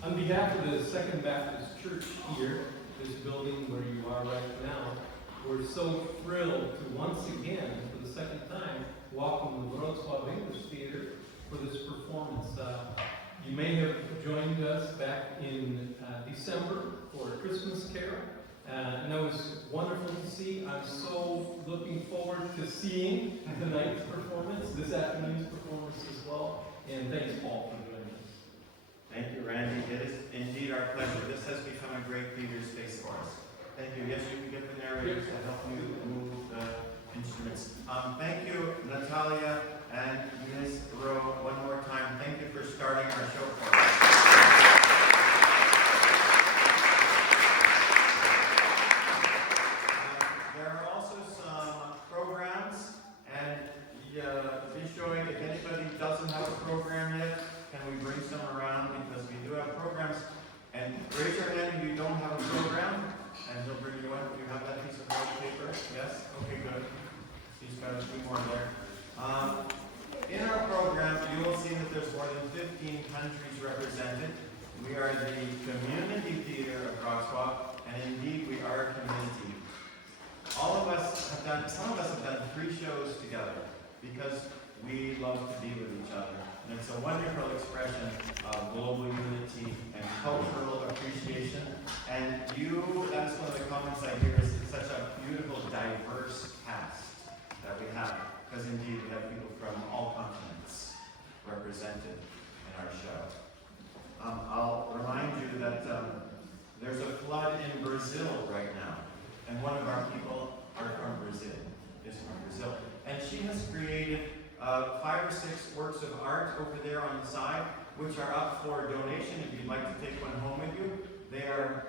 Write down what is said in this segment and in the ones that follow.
On behalf of the Second Baptist Church here, this building where you are right now, we're so thrilled to once again, for the second time, welcome the Wrocław English Theater for this performance. You may have joined us back in December for a Christmas Carol, and that was wonderful to see. I'm so looking forward to seeing tonight's performance, this afternoon's performance as well, and thanks, Paul, for joining us. Thank you, Randy. It is indeed our pleasure. This has become a great theater space for us. Thank you. Yes, you can get the narrators to help you move the instruments. Thank you, Natalia and Ms. Rowe, one more time. Thank you for starting our show for us. There are also some programs, and be showing if anybody doesn't have a program yet. Can we bring some around, because we do have programs, and raise your hand if you don't have a program, and he'll bring you one. Do you have that piece of white paper? Yes? Okay, good. He's got a few more there. In our program, you will see that there's more than 15 countries represented. We are the community theater of Wrocław, and indeed we are a community. Some of us have done 3 shows together, because we love to be with each other. And it's a wonderful expression of global unity and cultural appreciation. And that is one of the comments I hear, is it's such a beautiful, diverse cast that we have. Because indeed, we have people from all continents represented in our show. I'll remind you that there's a flood in Brazil right now. And one of our people is from Brazil. And she has created 5 or 6 works of art over there on the side, which are up for donation if you'd like to take one home with you. They are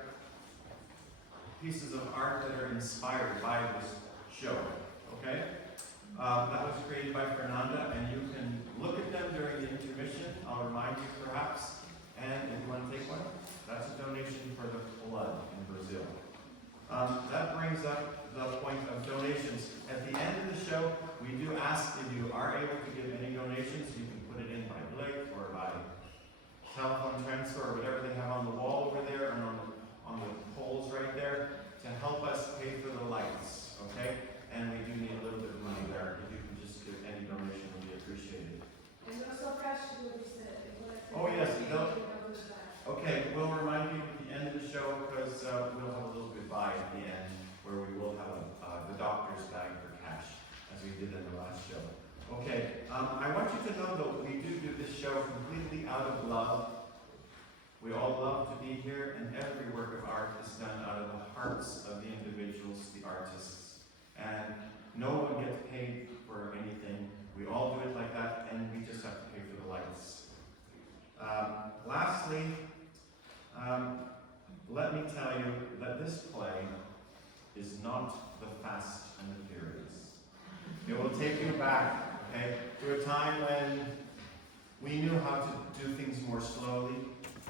pieces of art that are inspired by this show, okay? That was created by Fernanda, and you can look at them during the intermission. I'll remind you perhaps. And if you want to take one, that's a donation for the flood in Brazil. That brings up the point of donations. At the end of the show, we do ask if you are able to give any donations. You can put it in by Blake or by telephone transfer or whatever they have on the wall over there and on the poles right there to help us pay for the lights, okay? And we do need a little bit of money there. If you can just give any donation, would be appreciated. And also cash will be said. Oh yes, okay, we'll remind you at the end of the show, because we'll have a little goodbye at the end where we will have the doctor's bag for cash, as we did in the last show. Okay, I want you to know that we do this show completely out of love. We all love to be here, and every work of art is done out of the hearts of the individuals, the artists. And no one gets paid for anything. We all do it like that, and we just have to pay for the lights. Lastly, let me tell you that this play is not the Fast and the Furious. It will take you back, okay, to a time when we knew how to do things more slowly,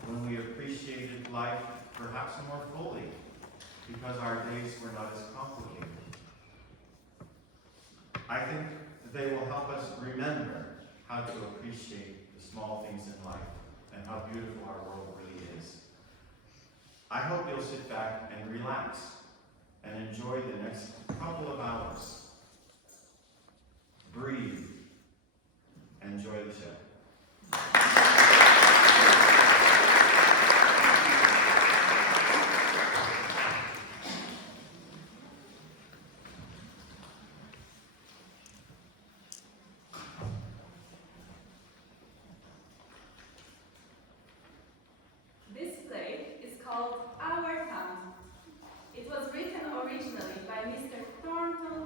when we appreciated life perhaps more fully, because our days were not as complicated. I think they will help us remember how to appreciate the small things in life and how beautiful our world really is. I hope you'll sit back and relax and enjoy the next couple of hours. Breathe. Enjoy the show. This play is called Our Town. It was written originally by Mr. Thornton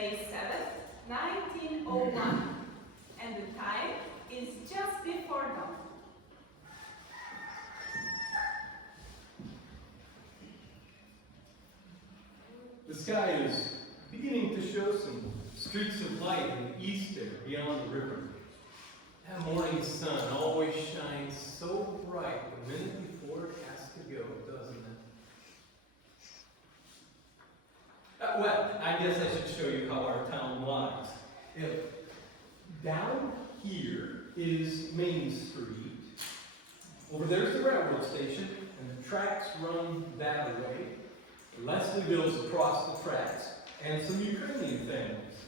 May 7th, 1901, and the time is just before dawn. The sky is beginning to show some streaks of light in the east there, beyond the river. That morning sun always shines so bright the minute before it has to go, doesn't it? Well, I guess I should show you how our town lies. Down here is Main Street. Over there's the railroad station, and the tracks run that way. Leslieville's across the tracks, and some Ukrainian families.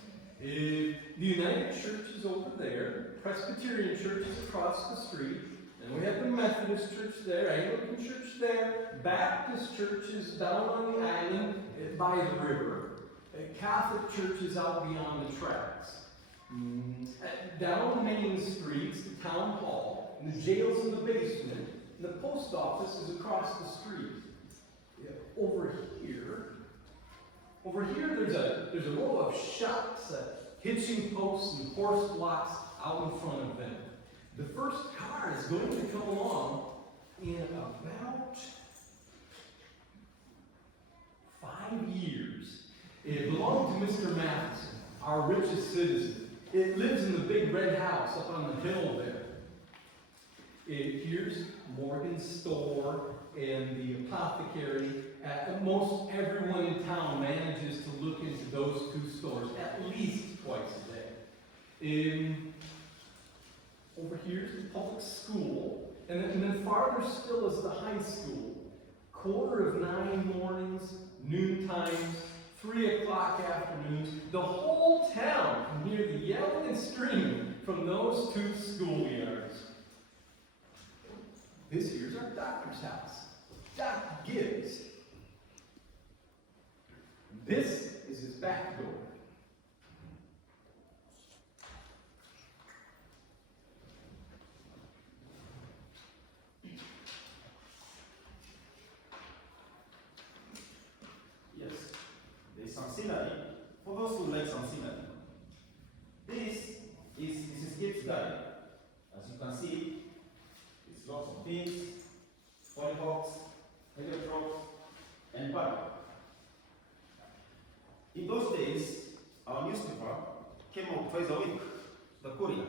The United Church is over there, Presbyterian Church is across the street, and we have the Methodist Church there, Anglican Church there, Baptist Church is down on the island by the river, Catholic Church is out beyond the tracks. Down Main Street's the town hall, and the jail's in the basement, and the post office is across the street. Over here there's a row of shops, hitching posts and horse blocks out in front of them. The first car is going to come along in about 5 years. It belonged to Mr. Matheson, our richest citizen. It lives in the big red house up on the hill there. Here's Morgan's store and the apothecary. Most everyone in town manages to look into those two stores at least twice a day. Over here's the public school, and then farther still is the high school. 8:45 mornings, noon times, 3 o'clock afternoons. The whole town can hear the yelling and screaming from those two schoolyards. This here's our doctor's house, Doc Gibbs. This is his back door. Yes, there's some scenery. For those who like some scenery, this is Mrs. Gibbs' diary. As you can see, it's lots of beans, hollyhocks, heliotropes, and butter. In those days, our newspaper came out twice a week, the Courier.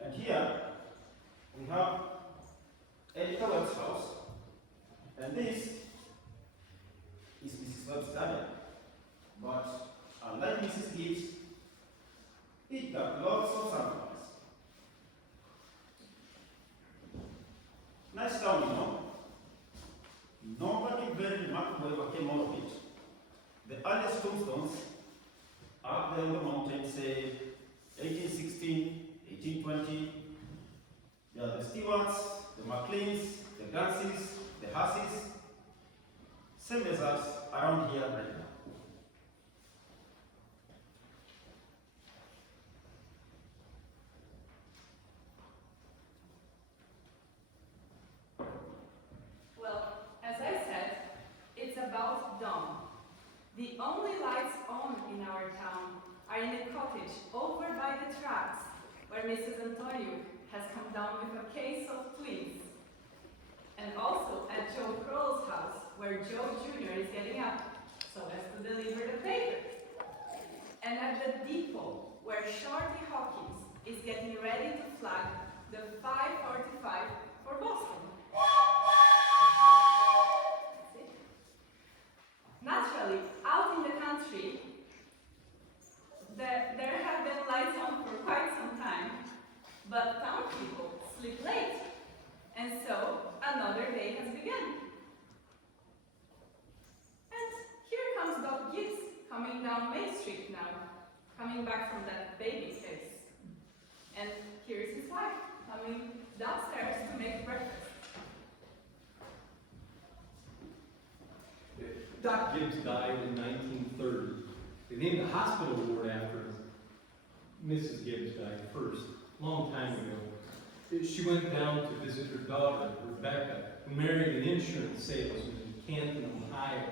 And here, we have Editor Webb's house, and this is Mrs. Webb's diary. But unlike Mrs. Gibbs, it got lots of samples. Nice town, you know. Nobody very remarkable ever came out of it. The earliest tombstones up there on the mountain say 1816, 1820. There are the Stewarts, the McLeans, the Ganses, the Husses, same as us around here right now. Well, as I said, it's about dawn. The only lights on in our town are in a cottage over by the tracks, where Mrs. Antonio has come down with a case of twins. And also at Joe Kroll's house, where Joe Jr. is getting up so as to deliver the paper. And at the depot, where Shorty Hawkins is getting ready to flag the 5:45 for Boston. That's it. Naturally, out in the country, there have been lights on for quite some time, but town people sleep late, and so another day has begun. And here comes Doc Gibbs coming down Main Street now, coming back from that baby case. And here's his wife coming downstairs to make breakfast. Doc Gibbs died in 1930. They named a hospital ward after him. Mrs. Gibbs died first, a long time ago. She went down to visit her daughter, Rebecca, who married an insurance salesman in Canton, Ohio,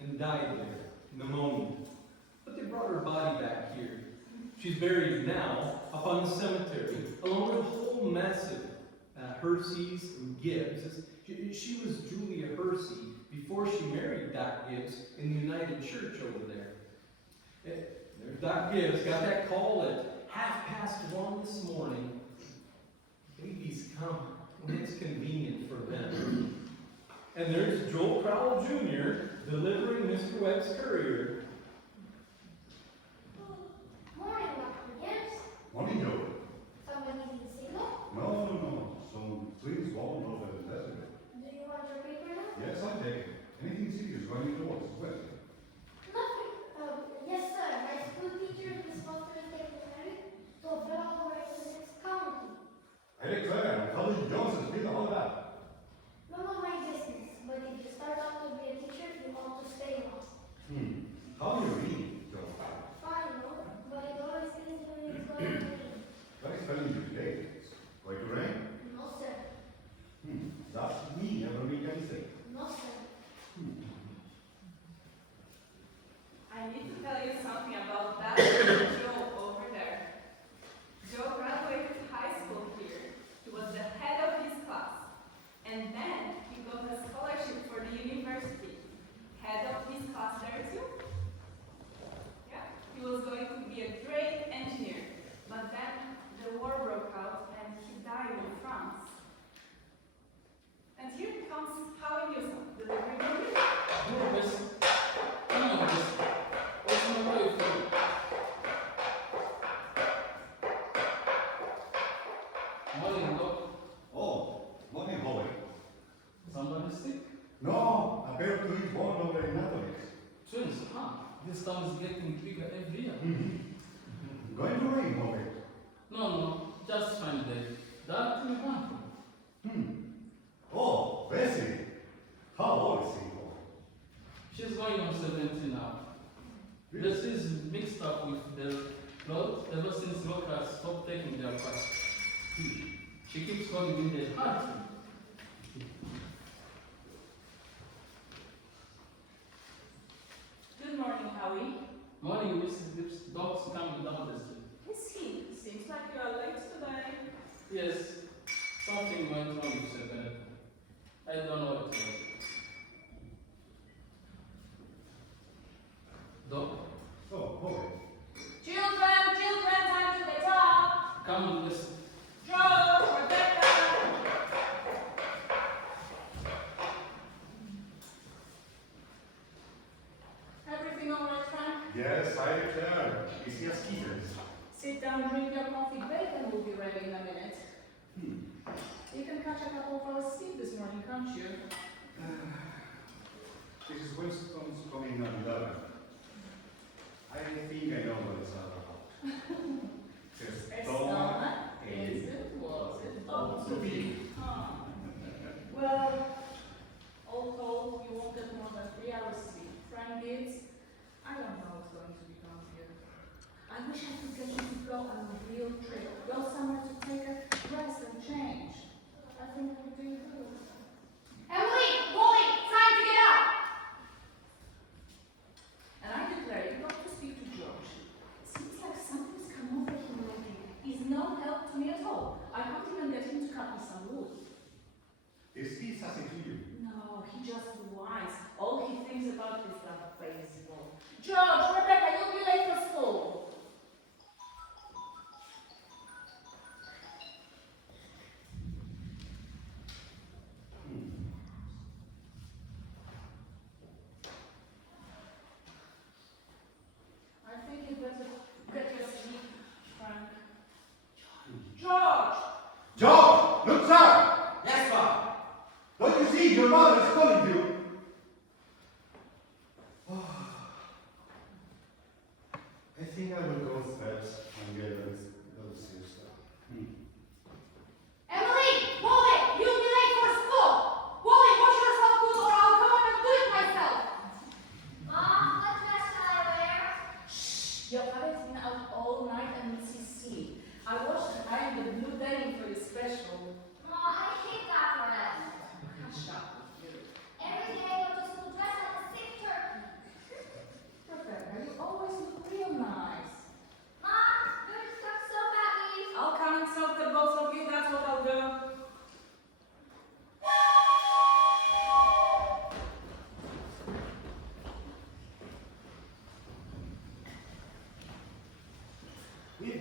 and died there, pneumonia. She's buried now up on the cemetery, along with a whole mess of Herseys and Gibbs. She was Julia Hersey before she married Doc Gibbs in the United Church over there. There's Doc Gibbs, got that call at 1:30 this morning. Babies come when it's convenient for them. And there's Joel Crowell Jr. delivering Mr. Webb's courier. Morning, Dr. Gibbs. Morning, Joe. Somebody need a signal? No. Some twins won't know that it's Desiree. Do you want your paper now? Yes, I'll take it. Anything serious going into what's well? Nothing. Yes, sir. My school teacher is supposed to take the ferry to Broadway to the next county. I declare, College Johnson's been all that. None of my business, but if you start out to be a teacher, you want to stay long. How do you read, Joe? Fine, no, but it always seems when it's going to rain. What is spelling you today? Going to rain? No, sir. That's me, never make a mistake. No, sir. I need to tell you something about that Joe over there. Joe graduated high school here. He was the head of his class. And then he got a scholarship for the university. Head of his class there too. Yeah, he was going to be a great engineer. But then the war broke out and he died in France. And here comes Howie Newsom, the delivery boy. No, miss. Come on, miss. What's my way for you? Morning, Doc. Oh, morning, Holly. Somebody sick? No, a pair of twins born over in Naples. Twins, huh? This town is getting bigger every year. Going to rain, Holly. No, just fine day. That will happen. Oh, Bessie. How old is he, Holly? She's going on 17 now. This is mixed up with their blood ever since locals stopped taking their part. She keeps calling in the heart. Good morning, Howie. Morning, Mrs. Gibbs. Doc's coming down the street. Is he? Seems like you are late today. Yes, something went wrong with the bed. I don't know what it was. Doc, Oh, Holly. Children, time to get up. come and listen. Joe, Rebecca. Everything all right, Frank? Yes, I declare. Is he a skier? Sit down, drink your coffee, bacon will be ready in a minute. You can catch a couple of hours sleep this morning, can't you? This is Winston's coming on 11. I think I know what it's all about. Just It's don't not, is it, was it, want to be. Well, all told, you won't get more than 3 hours sleep. Frank is, I don't know what's going to become of you. I wish I could get you to go on a real trip. Go somewhere to take a rest and change. I think I would do good. Emily! Wally! Time to get up! And I declare you got to speak to George. Seems like something's come over him lately. He's no help to me at all. I can't even get him to cut me some wood. Is he something to you? No, he just whines. All he thinks about is that baseball. George, Rebecca, you'll be late for school. I think you better get your sleep, Frank. George! George! Look, sir! Yes, Bob. Don't you see your mother is calling you? I think I will go upstairs and get a little siesta. Emily! Wally! You'll be late for school! Wally, wash yourself good or I'll come up and do it myself! Mom, what dress shall I wear? Shh! Your father's been out all night and needs his sleep. I washed and ironed the blue denim for you special. Mom, I hate that dress. Hush up with you. Every day I go to school dressed like a sick turkey. Rebecca, you always look real nice. Mom,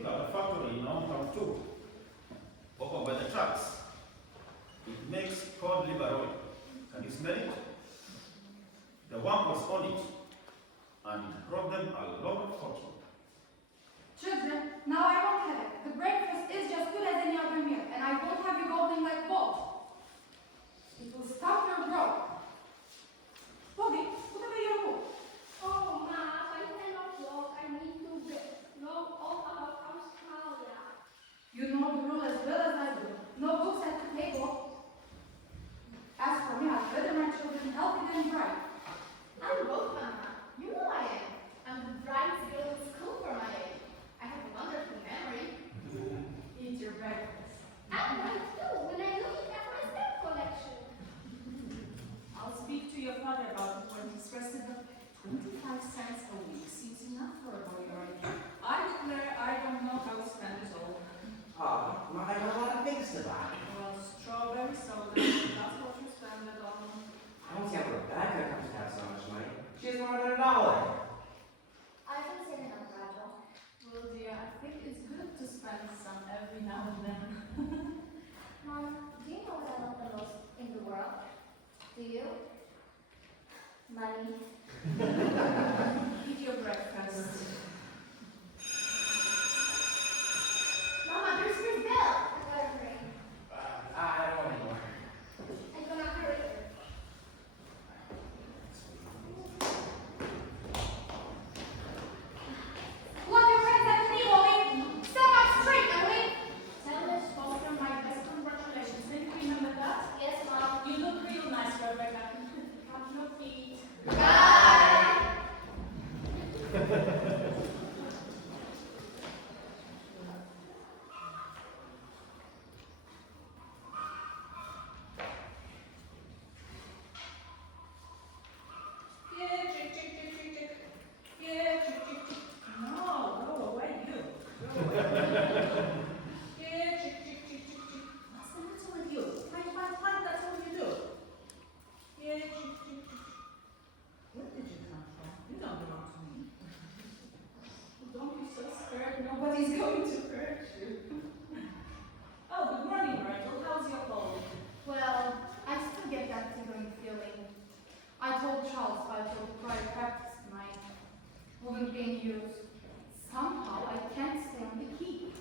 have a factory in our town too, over by the tracks. It makes cod liver oil. Can you smell it? The worm was on it, and it brought them a lot of fortune. Children, now I won't have it. The breakfast is just good as any other meal, and I won't have you gobbling like Bob. It will stop your growth. Bobby, put away your book. Oh, Ma, I cannot walk. I need to know all about Australia. You know the rule as well as I do. No books at the table. As for me, I'd rather my children healthy than bright. I'm both, Mama. You know I am. I'm the brightest girl in school for my age. I have a wonderful memory. Eat your breakfast. I'm right too when I look at my stamp collection. I'll speak to your father about it when he's rested up. 25 cents a week seems enough for a boy your age. I declare I don't know how to spend it all. Oh, I have a lot of things to buy. Well, strawberry soda, that's what you spend it on. I don't see how Rebecca comes to have so much money. She has more than $1. I can say enough, Rachel. Well, dear, I think it's good to spend some every now and then. Mom, do you know what I love the most in the world? Do you? Money. Eat your breakfast. Mama, there's your bill. I gotta hurry. I don't want any more. I'm gonna hurry. Love your friends at me, Wally. Step up straight, Emily. Tell Miss Foster my best congratulations. Did you remember that? Yes, Mom. You look real nice, Rebecca. Count your feet. Bye. Yeah, chick, chick, chick, chick, chick. Yeah, chick, chick, chick. No, go away, you. Go away. Yeah, chick, chick, chick, chick, chick. What's the matter with you? Fight, that's what you do. Yeah, chick, chick, chick, chick. Where did you come from? You don't belong to me. Don't be so scared, nobody's going to hurt you. Oh, good morning, Rachel. How's your cold? Well, I still get that tingling feeling. I told Charles I told prior practice tonight wasn't being used. Somehow I can't stay on the key.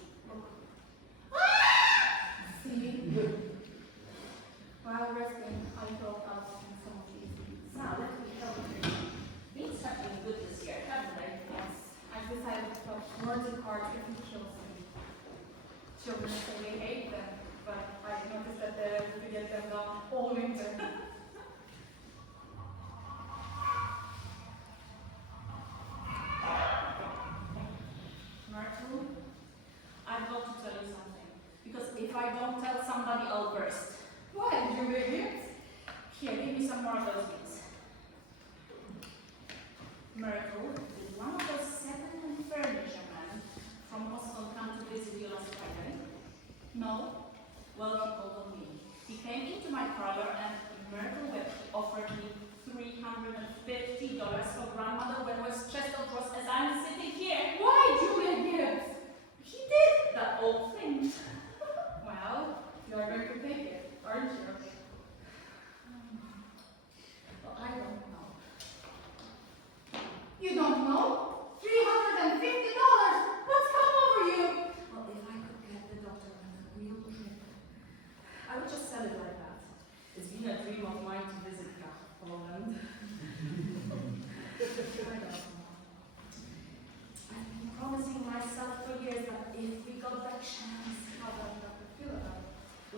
See? While resting, I thought I was in so much easier. Now, let me help you. Things have been good this year, haven't they? Yes, I decided to put words in cards if he kills me. Children say they hate them, but I noticed that they're able to get them done all winter. Myrtle, I've got to tell you something. Because if I don't tell somebody, I'll burst. Why, you idiots? Here, give me some more of those things. Myrtle, did one of those second-hand furniture men from Boston come to visit you last Friday? No. Well, he called on me. He came into my parlor and Myrtle Webb offered me $350 for grandmother when was chest of drawers as I'm sitting here. Why, Julia Gibbs? He did that old thing. Well, you're going to take it, aren't you? Well, I don't know. You don't know? $350? What's come over you? Well, if I could get the doctor on a real trip, I would just sell it like that. It's been a dream of mine to visit Poland. I don't know. I've been promising myself for years that if we got that chance, How does Dr. feel about it?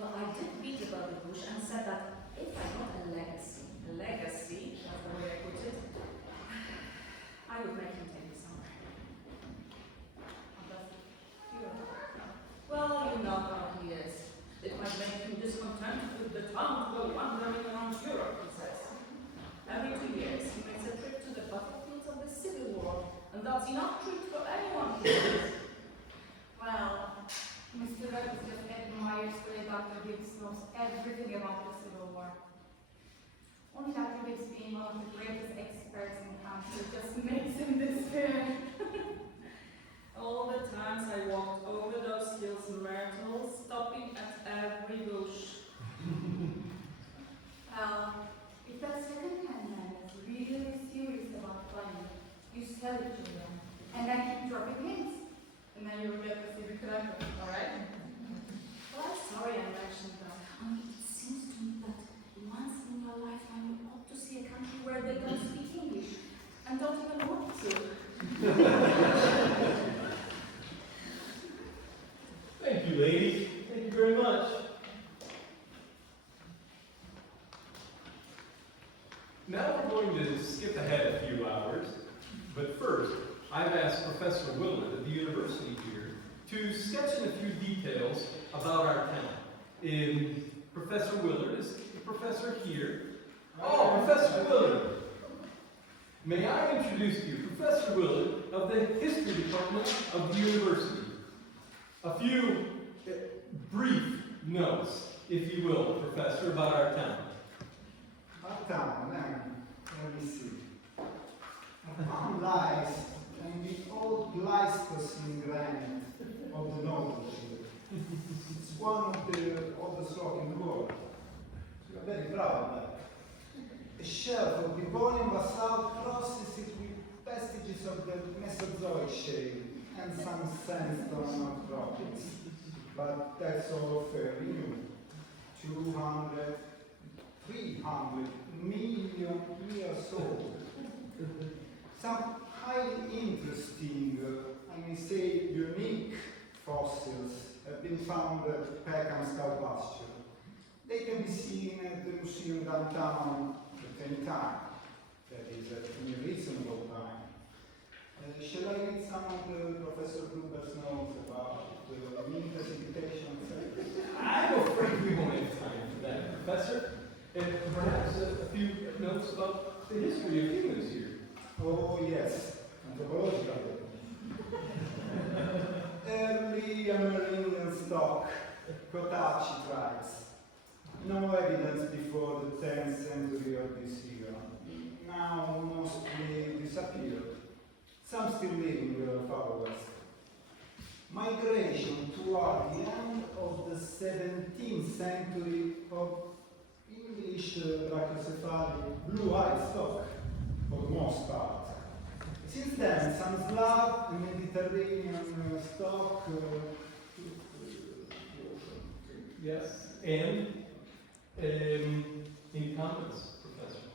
well, I did beat about the bush and said that if I got a legacy, that's the way I put it, I would make him take me somewhere. How does it feel about it? Well, you know how he is. It might make him discontent with the town to go wandering around Europe, he says. Every 2 years, he makes a trip to the battlefields of the Civil War, and that's enough treat for anyone he knows. Well, Mr. Webb is just admires the way Dr. Gibbs knows everything about the Civil War. Only Dr. Gibbs being one of the greatest experts in country just makes him despair. All the times I walked drop it hints. And then you will get the civic collector, alright? Well, I'm sorry I mentioned that. It seems to me that once in your lifetime you ought to see a country where they don't speak English and don't even want to. Thank you, ladies. Thank you very much. Now we're going to skip ahead a few hours, but first, I've asked Professor Willard of the university here to sketch in a few details about our town. Professor Willard is the professor here. Oh, Professor Willard! May I introduce to you Professor Willard of the History Department of the university. A few brief notes, if you will, Professor, about our town. Our town, let me see. I found lies in the old Pleistocene granite of the North Sea. It's one of the oldest rock in the world. We are very proud of that. A shelf of Devonian basalt crosses it with vestiges of the Mesozoic shale and some sandstone outcroppings. But that's all fairly new. 200, 300 million years old. Some highly interesting, I may say unique fossils have been found at Peckham Skull Pasture. They can be seen at the museum downtown at any time. That is, at any reasonable time. Shall I read some of the Professor Gruber's notes about the mean precipitation? I'm afraid we won't have time for that, Professor. And perhaps a few notes about the history of humans here. Oh, yes, anthropological. Early Amerindian stock, Cotachi tribes. No evidence before the 10th century of this era. Now mostly disappeared. Some still living far west. Migration toward the end of the 17th century of English brachiocephalic blue-eyed stock, for the most part. Since then, some Slav and Mediterranean stock took the ocean. Yes, and any comments, Professor?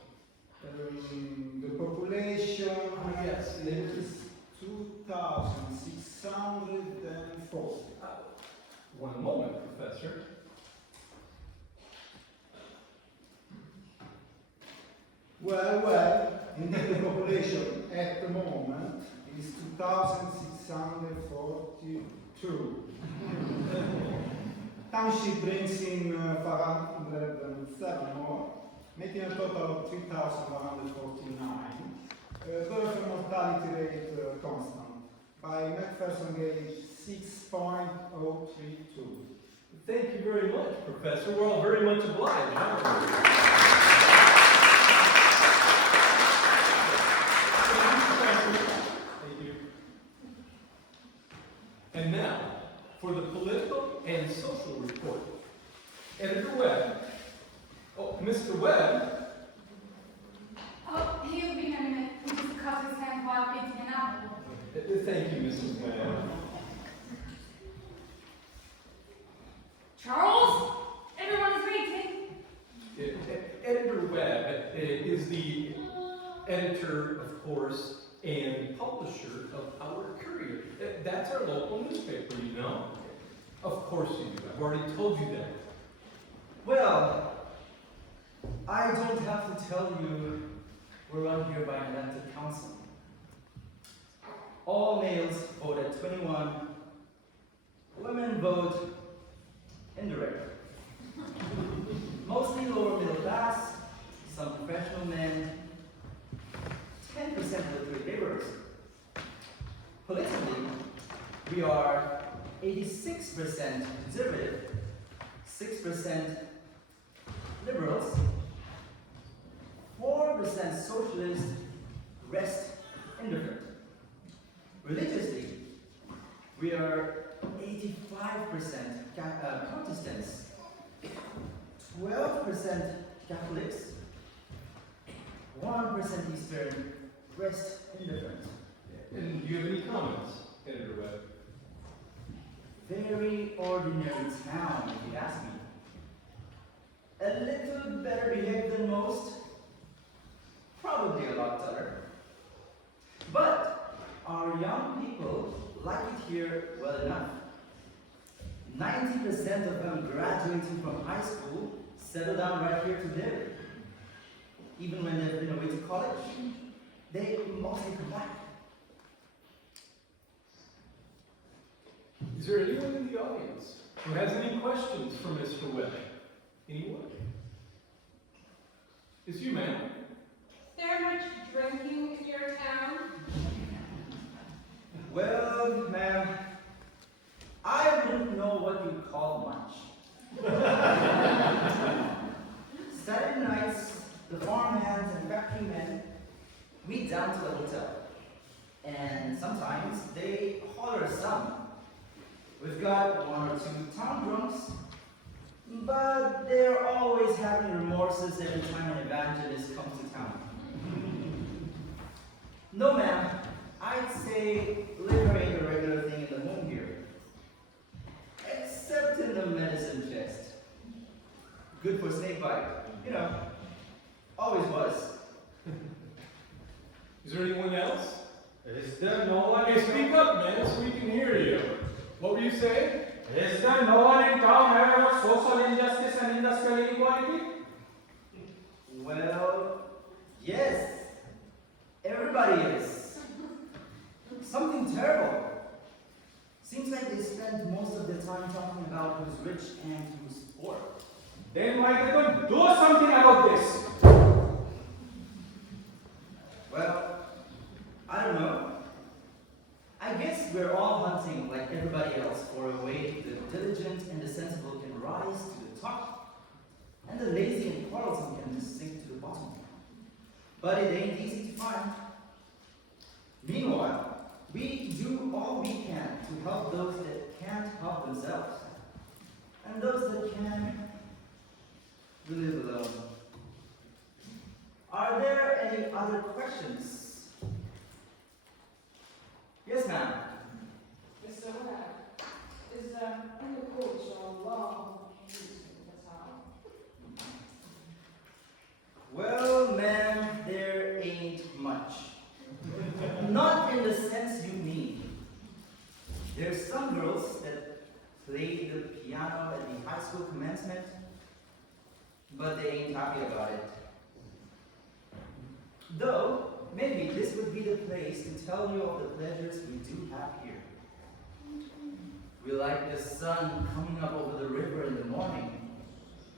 The population Yes, is 2,640. One moment, Professor. Well, indeed the population at the moment is 2,642. Township brings in 507 more, making a total of 3,149. Birth and mortality rate constant. By McPherson gauge 6.032. Thank you very much, Professor. We're all very much obliged, aren't we? Thank you. And now, for the political and social report. Editor Webb. Oh, Mr. Webb. Oh, he'll be in a minute. He just cut his hand while eating an apple. Thank you, Mrs. Webb. Charles? Everyone is waiting. Editor Webb is the editor, of course, and publisher of our Courier. That's our local newspaper, you know. Of course you do. I've already told you that. Well, I don't have to tell you we're run here by an elected council. All males vote at 21. Women vote indirectly. Mostly lower middle class, some professional men, 10% of the three laborers. Politically, we are 86% conservative, 6% liberals, 4% socialist, rest indifferent. Religiously, we are 85% Protestants, 12% Catholics, 1% Eastern, rest indifferent. And do you have any comments, Editor Webb? Very ordinary town, if you ask me. A little better behaved than most. Probably a lot better. But our young people like it here well enough. 90% of them graduating from high school settle down right here to live. Even when they've been away to college, they mostly come back. Is there anyone in the audience who has any questions for Mr. Webb? Anyone? It's you, ma'am. Is there much drinking in your town? Well, ma'am, I wouldn't know what you call much. Saturday nights, the farmhands and factory men meet down to the hotel. And sometimes they holler some. We've got one or two town drunks, but they're always having remorses every time an evangelist comes to town. No, ma'am, I'd say liquor ain't a regular thing in the home here. Except in the medicine chest. Good for snake bite, you know. Always was. Is there anyone else? Is there no one Hey, speak up, man, so we can hear you. What were you saying? Is there no one in town aware of social injustice and industrial inequality? Well, yes. Everybody is. Something terrible. Seems like they spend most of their time talking about who's rich and who's poor. Then why they don't do something about this? Well, I don't know. I guess we're all hunting, like everybody else, for a way the diligent and the sensible can rise to the top, and the lazy and quarrelsome can just sink to the bottom. But it ain't easy to find. Meanwhile, we do all we can to help those that can't help themselves, and those that can, we live alone. Are there any other questions? Yes, ma'am. Mr. Webb, is there any coach or law used in the town? Well, ma'am, there ain't much. Not in the sense you mean. There's some girls that play the piano at the high school commencement, but they ain't happy about it. Though, maybe this would be the place to tell you of the pleasures we do have here. We like the sun coming up over the river in the morning,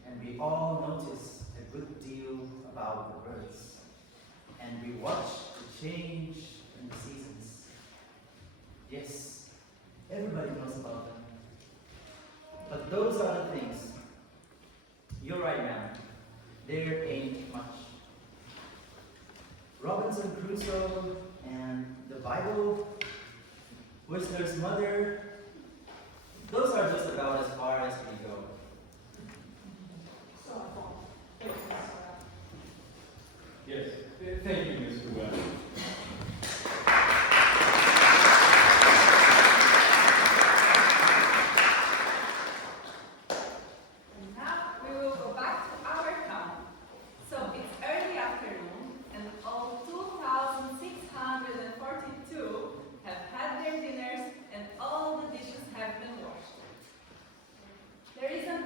and we all notice a good deal about the birds. And we watch the change in the seasons. Yes, everybody knows about them. But those are the things. You're right, ma'am. There ain't much. Robinson Crusoe and the Bible, Whistler's Mother, those are just about as far as we go. So I thought, thank you, Mr. Webb. Yes. Thank you, Mr. Webb. And now we will go back to our town. So it's early afternoon, and all 2,642 have had their dinners, and all the dishes have been washed. There is an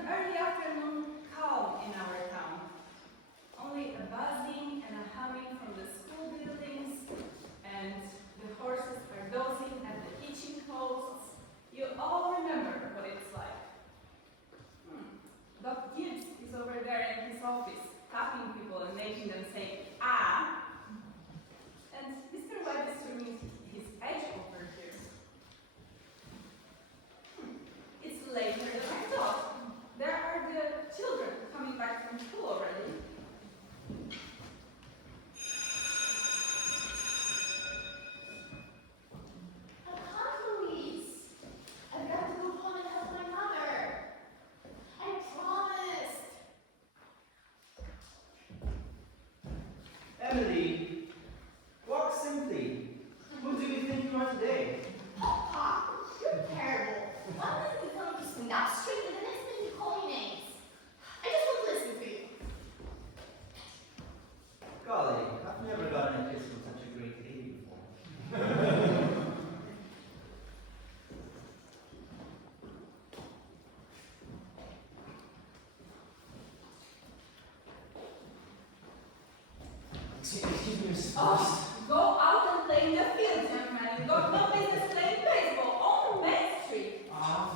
dispersed. Go out and play in the field, gentlemen. You got no business playing baseball on Main Street.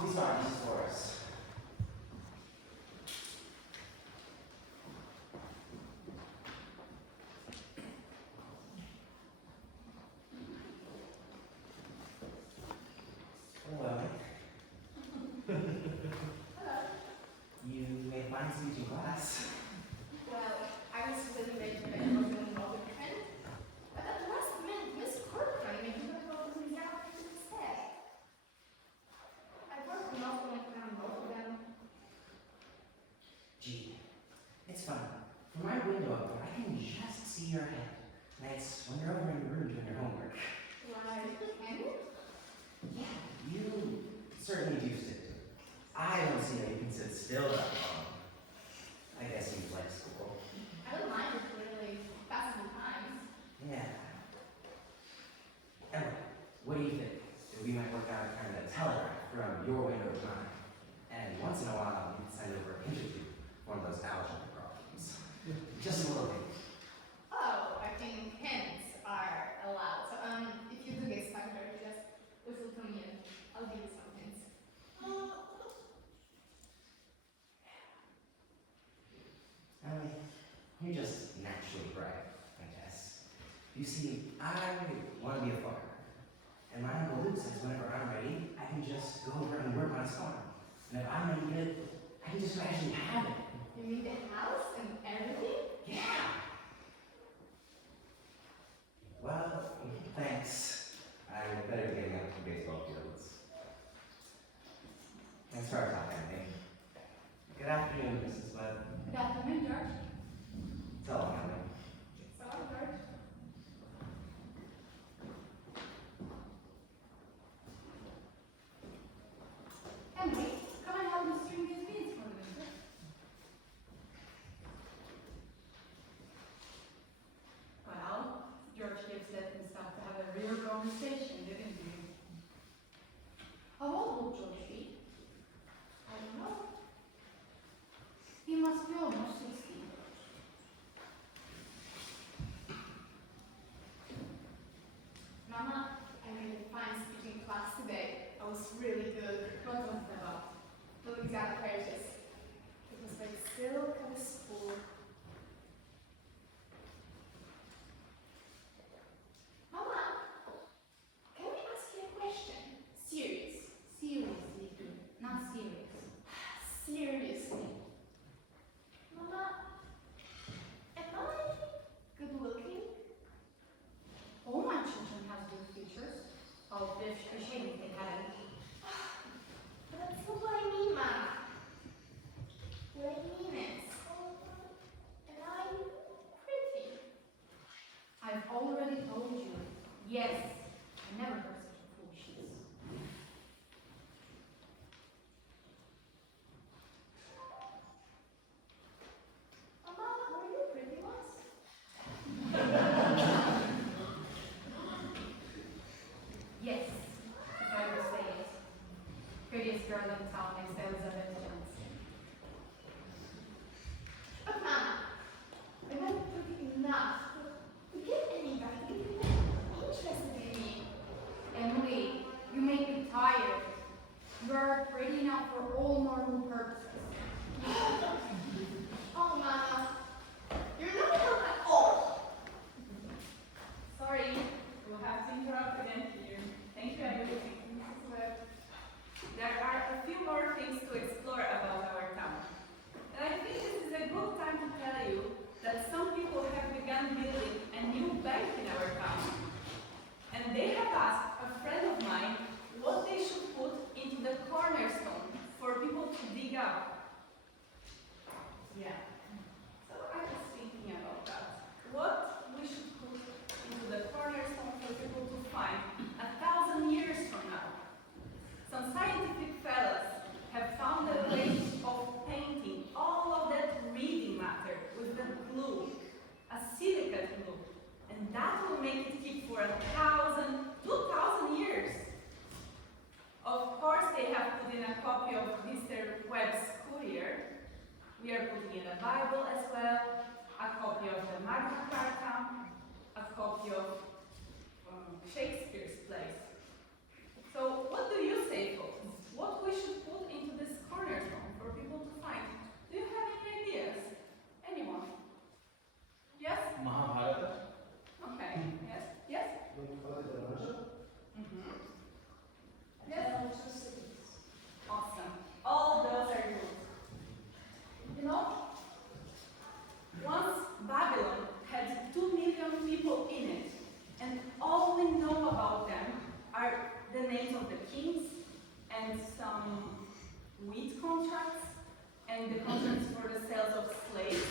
These aren't used for us. Hello. You may find some teaching class. Well, I was really ready to make a novel friend, but at the last minute, Miss Corcoran made me go to the yard instead. I worked an awful long time on both of them. Gee, it's fun. From my window up there, I can just see your head. Nights when you're over in your room doing your homework. Why, can you? Yeah, you certainly do stick to it. I don't see how you can sit still that long. I guess you like school. I don't mind it really passing the time. Yeah. Emily, what do you think? That we might work out a kind of telegraph from your window to mine. And once in a while, we can send over a hint or two for one of those algebra problems. Just a little bit. Oh, I think hints are allowed. So, if you do get stuck there, just whistle to me and I'll give you some hints. Emily, you're just naturally bright, I guess. You see, I want to be a farmer. And my Uncle Luke says whenever I'm ready, I can just go over and work on his farm. And if I'm any good, I can just actually have it. You mean the house and everything? Yeah! Well, thanks. I better get out to baseball fields. Thanks for our talk, Emily. Good afternoon, Mrs. Webb. Good afternoon, George. So long, Emily. So, George. Henry, come and help me string these beads for me. Well, George gives let himself to have a real conversation, didn't he? How old will George be? I don't know. He must be almost 60. Mama, I made a fine speaking class today. I was really good. What was it about? Louisiana pages. It was like silk of a spool. Mama, can we ask you a question? Serious. Seriously, not serious. Seriously. Mama, am I good looking? All my children have good features. Oh, it's a shame if they hadn't. But that's not what I mean, Mama. What I mean is, am I pretty? I've already told you. Yes. I never heard such a foolishness. Mama, were you pretty once? Yes, if I would say it. Prettiest girl in town next to Elizabeth Johnson. But Mama, am I pretty enough to get anybody interested in me? Emily, you make me tired. You are pretty enough for all normal purposes. Oh, Mama, you're not help at all. Sorry, we'll have to interrupt again here. Thank you, Emily. Mrs. Webb. There are a few more things to explore about our town. And I think this is a good time to tell you that some people have begun building a new bank in our town. And they have asked a friend of mine what they should put into the cornerstone for people to dig up. Yeah. So I was thinking about that. What we should put into the cornerstone for people to find 1,000 years from now. Some scientific fellows have found a way of painting all of that reading matter with the glue, a silicate glue, and that will make it keep for 2,000 years. Of course, they have put in a copy of Mr. Webb's Courier. We are putting in a Bible as well, a copy of the Magna Carta, a copy of Shakespeare's plays. So what do you say, folks? What we should put into this cornerstone for people to find? Do you have any ideas? Anyone? Yes? Mahabharata. Okay. Yes? Yes? Mm-hmm. Yes? Awesome. All those are good. You know, once Babylon had 2 million people in it, and all we know about them are the names of the kings and some wheat contracts and the contracts for the sales of slaves.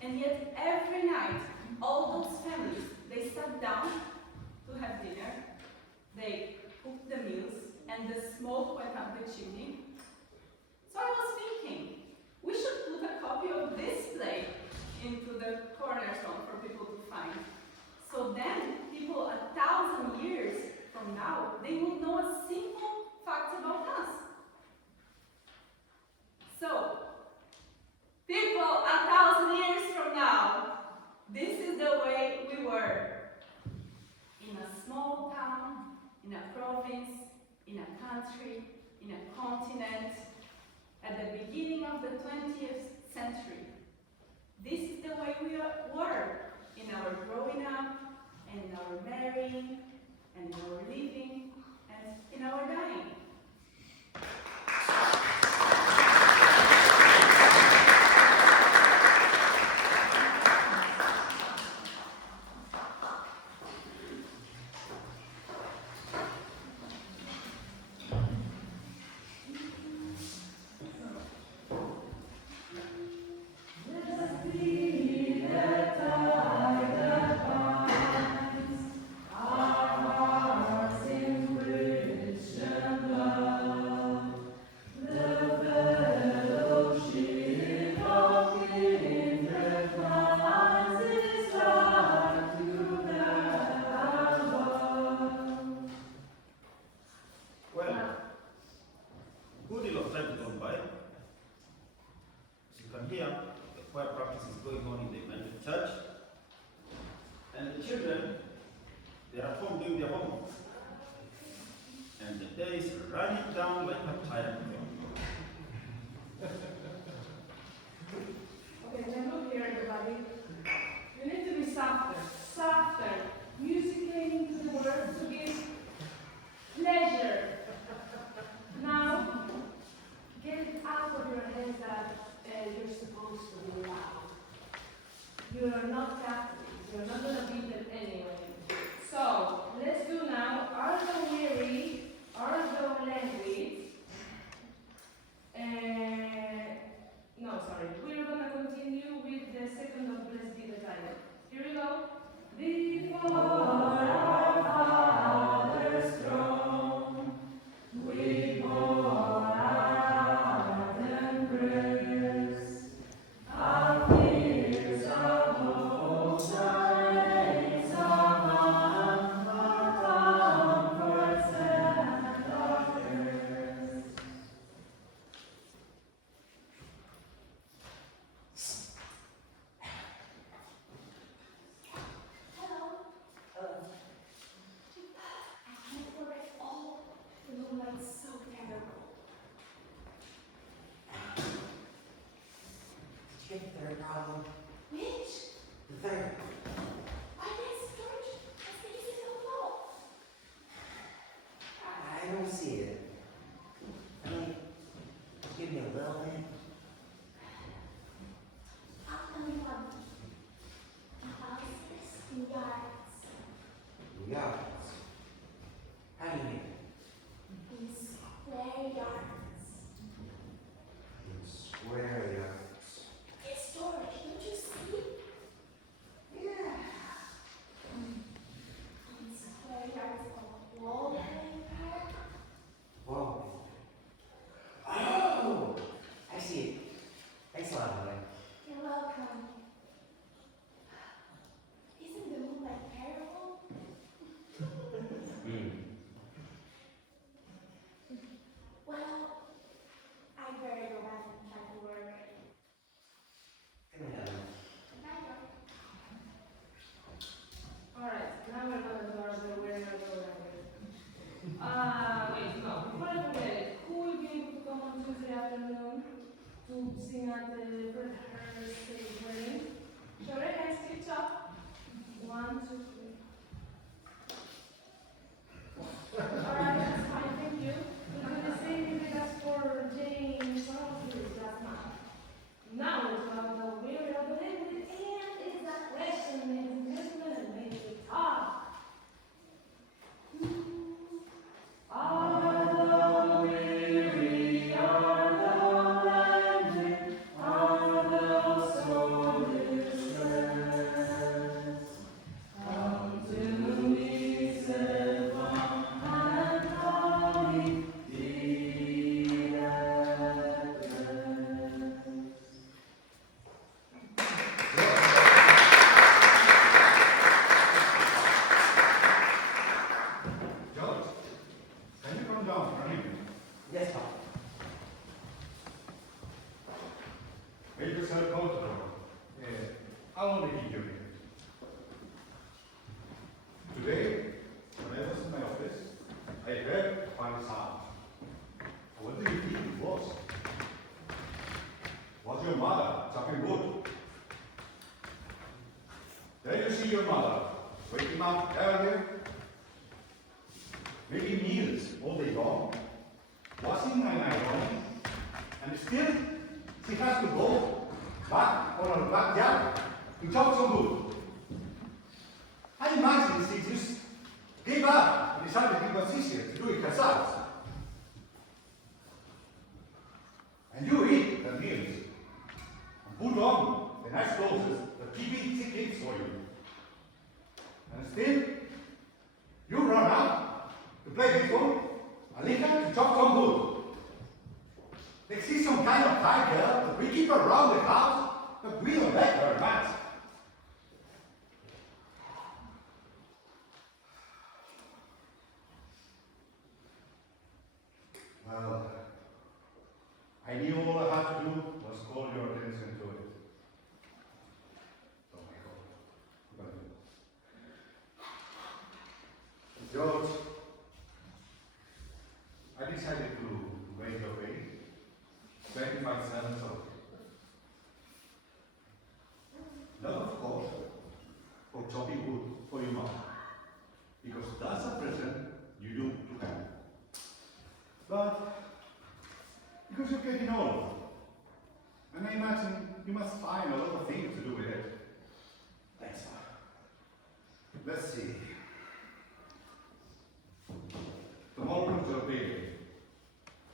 And yet every night, all those families, they sat down to have dinner, they cooked the meals, and the smoke went up the chimney. So I was thinking, we should put a copy of this play into the cornerstone for people to find. So then, people 1,000 years from now, they will know a simple fact about us. So, people 1,000 years from now, this is the way we were. In a small town, in a province, in a country, in a continent, at the beginning of the 20th century. This is the way we were in our growing up, and in our marrying, and in our living, and in our dying. Well, good deal of time has gone by. As you can hear, the choir practice is going on in the evangelical church. And the children, they're at home doing their homework. And the day is running down like a tired clock. Okay, now look here, everybody. You need to be softer, softer. Musically into the words to give pleasure. Now, get it out of your head that you're supposed to be loud. You are not Catholics. You're not going to be them anyway. So, let's do now Ardo Weary, Ardo Languid. No, sorry. We're going to continue with the second of Blessed Be the Title. Here we go. Before our Father's throne, we pour our ardent prayers. Our fears, our hopes, our aches, our comforts and our cares. Hello. I can't work at all. The moonlight's so terrible. Did you get the third problem? Which? The third. Why this, George? That's the easy to know. I don't see it. I mean, give me a little bit. I'll tell you one. Houses and yards. Yards. How do you mean? In square yards. In square yards. It's George, don't you see? Yeah. In square yards of wallpaper. Whoa. Oh! I Wait, no, before I forget it, who will be able to come on Tuesday afternoon to sing at the birthday wedding? Shall I guys pitch up? 1, 2, 3. Alright, that's fine, thank you. We're gonna sing with us for James Charles last month. Now it's about the weary of the living, and it's a question, ladies and gentlemen, and ladies to talk. Are the weary, are the landed, are the soul distressed? Come to me, Sevan, and Holly, dear George, can you come down for a minute? Yes, Papa. Make yourself comfortable. I'll only give you a minute. Today, when I was in my office, I heard a funny sound. What do you think it was? Was your mother chopping wood? Then you see your mother waking up early, making meals all day long, washing my iron, and still she has to go back on her backyard to chop some wood. I imagine she just gave up and decided it was easier to do it herself. And you eat the meals and put on the nice clothes that keep it keeps for you. And still, you run out to play baseball and later to chop some wood. They see some kind of tiger that we keep around the house, but we don't like very much. Well, I knew all I had to do was call your attention to it. Oh my God. George, I decided to raise your pay 25 cents a week. Not of course for chopping wood for your mother, because that's a present you do to her. But because you're getting old, and I imagine you must find a lot of things to do with it. Thanks, Papa. Let's see. Tomorrow is your pay.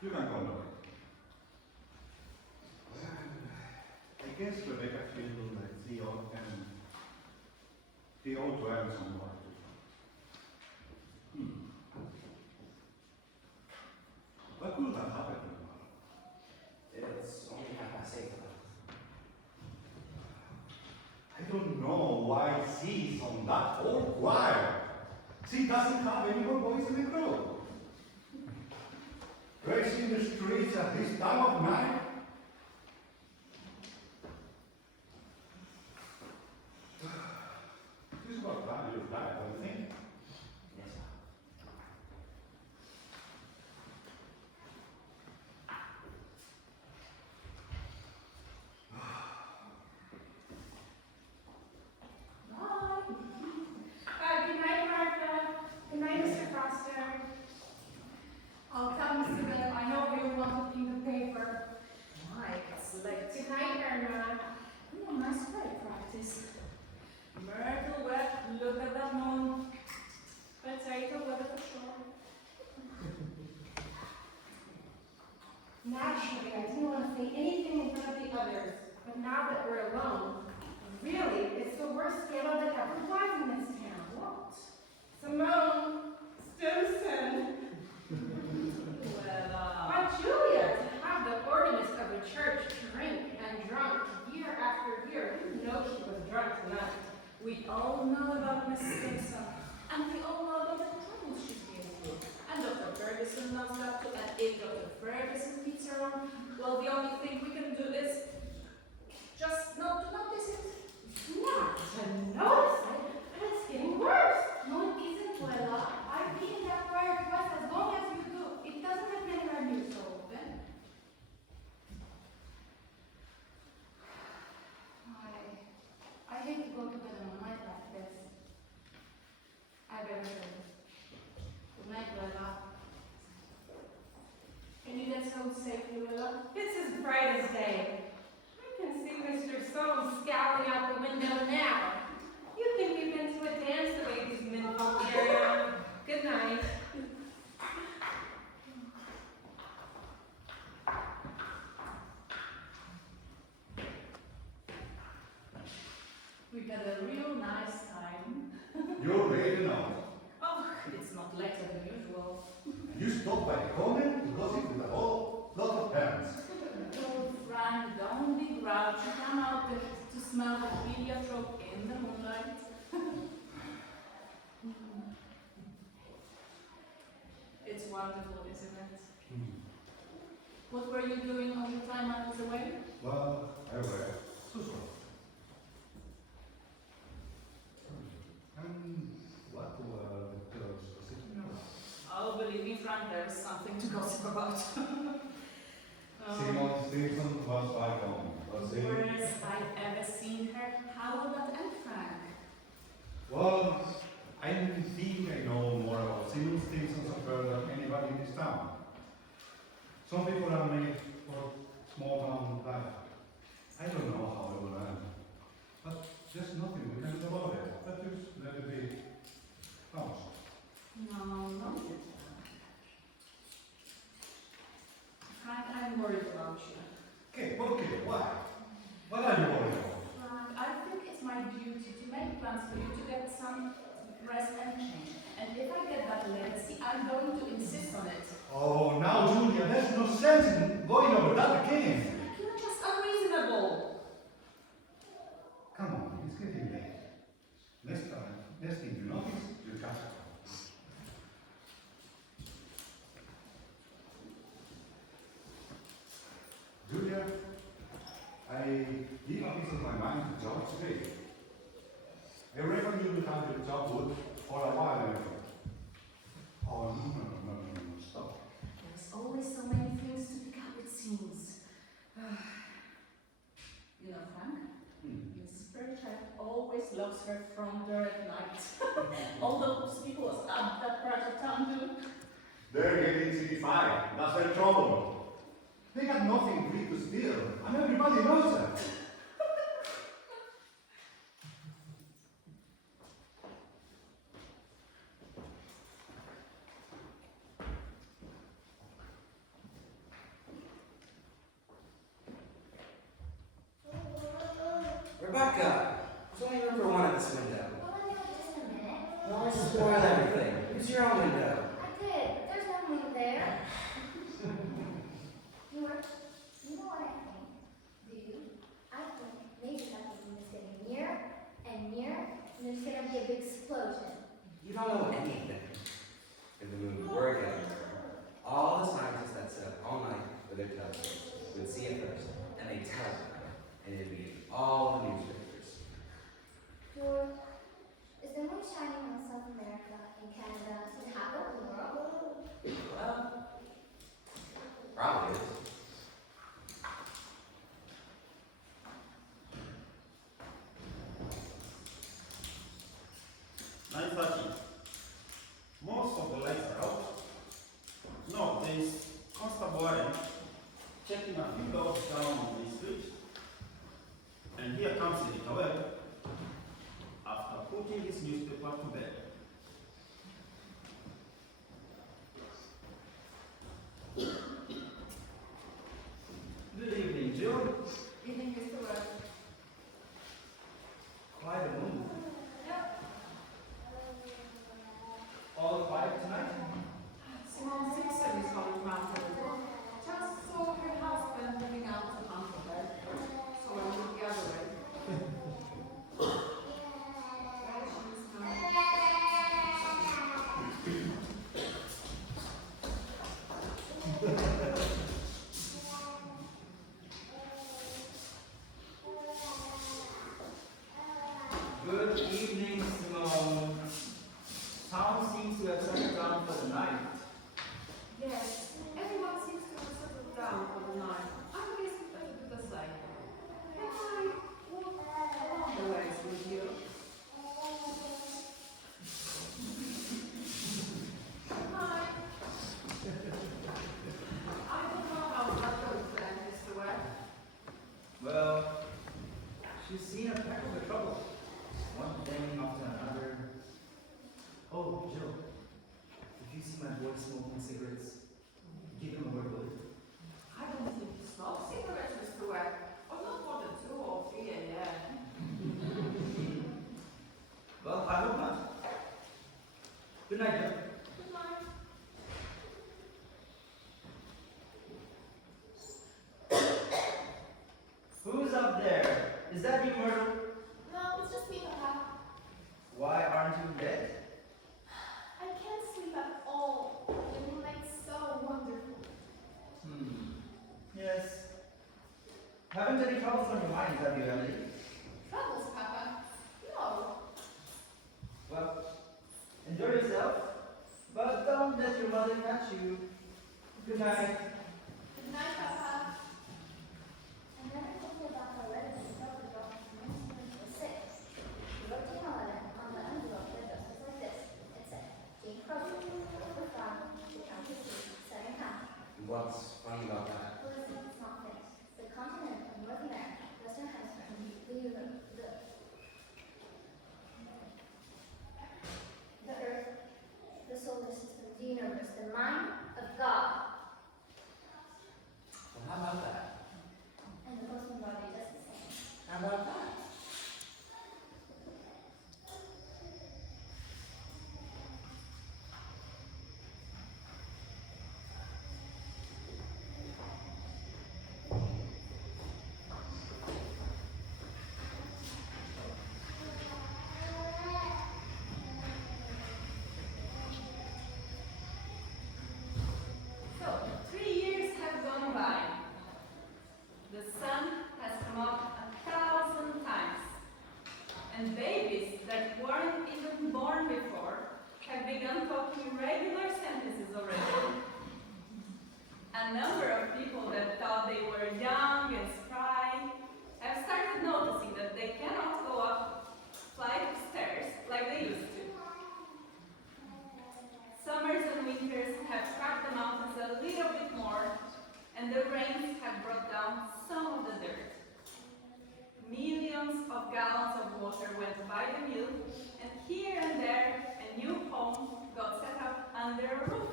You can come back. I guess Rebecca feels like she ought to earn some more. What could have happened tomorrow? It's only 8:30, Papa. I don't know why she's on that old choir. She doesn't have any more boys in the group. Racing the streets at this time of night. This is what time you die, don't you think? Yes, Papa. Good night, Martha. Good night, Mr. Foster. I'll tell Mr. Bennett, I know you want to in the paper. My, it's late. Good night, Irma. Oh, nice play practice. Myrtle wet, look at that moon. Potato weather for sure. Naturally, I didn't want to say anything in front of the others, but now that we're alone, really, it's the worst scandal that ever was in this town. What? Simone Stimson. But Julia, to have the organist of a church drink and drunk year after year, you know she was drunk tonight. We all know about Miss Stimson, and we all know about the trouble she's been through. And Dr. Ferguson knows that too, and if Dr. Ferguson keeps her on, well, the only thing we can do is just not to notice it. Not to notice it, and it's getting worse. No, it isn't, Luella. I've been in that choir twice as long today, Willa? It's as bright as day. I can see Mr. Soames scowling out the window now. You think you've been to a dance the way these men folk carry on. Good night. We've had a real nice time. You're ready now. Oh, it's not later than usual. You stop by the corner to gossip with a whole lot of parents. Oh, Frank, don't be grouchy. Come out there to smell the heliotrope in the moonlight. It's wonderful, isn't it? What were you doing all the time I was away? Well, I was so sorry. What were the girls sitting around? Oh, believe me, Frank, there is something to gossip about. Simon Stevenson was by home. Was he? Worst I've ever seen her. How will that end, Frank? Well, I think I know more about Simon Stevenson's affair than anybody in this town. Some people are made for small town life. I don't know how it will end. But there's nothing we can do about it. But just let it be. Honest. No, not yet. Frank, I'm worried about you. Okay, okay, why? What are you worried about? Frank, I think it's my duty to make plans for you to get some rest and change. And if I get that legacy, I'm going to insist on it. Oh, now, Julia, there's no sense in going over that again. You're just unreasonable. Come on, it's getting late. Next time, next thing you notice, you catch up. Julia, I give a piece of my mind to job today. I reckon you will have your job good for a while anyway. Oh, no, stop. There's always so many things to pick up, it seems. You know, Frank, Mrs. Burchett always locks her front door at night. All those people at that part of town do. They're getting city-fied. That's their trouble. They got nothing free to steal, and everybody knows that. Rebecca, there's only room for one at this window. Well, let me know just a minute. Don't always spoil everything. Use your own window. I did, but there's no room there. You know what I think? Do you? I think maybe that room is getting nearer and nearer, and there's gonna be a big explosion. You don't know anything. If the moon were getting there, all the scientists that sit up all night with their telescopes would see it first, and they'd tell them, and it'd be in all the newspapers. George, is the moon shining on South America and Canada and half of the world? Well, probably is. Most of the lights are out. No, there is Constable Warren checking a few doors down on the street. And here comes Editor Webb after putting his newspaper to bed. Good evening, Jill. Evening, Mr. Webb. Quite a mood. Yep. All quiet tonight? Simone Simpson is calling round the door. Just saw her husband moving out to hunt for her. So I went the other way. There she is now. haven't any troubles on your mind, have you, Emily? Troubles, Papa? No. Well, enjoy yourself, but don't let your mother catch you. Good night. Good night, Papa. I never told you about my letter to the doctor from Winston was sick. He wrote to Helena on the envelope that just was like this. It said, Jane Croce, Over Farm, the County Seat, Southern County. What's funny about that? Well, listen, it's not finished. The continent of North America, Western Hemisphere, the Earth, the solar system, the universe, the mind of God. Well, how about that? And the postman brought you just the same. How about that? So, 3 years have gone by. The sun has come up 1,000 times. And babies that weren't even born before have begun talking regular sentences already. A number of people that thought they were young and spry have started noticing that they cannot go up flight of stairs like they used to. Summers and winters have cracked the mountains a little bit more, and the rains have brought down some of the dirt. Millions of gallons of water went by the mill, and here and there a new home got set up under a roof.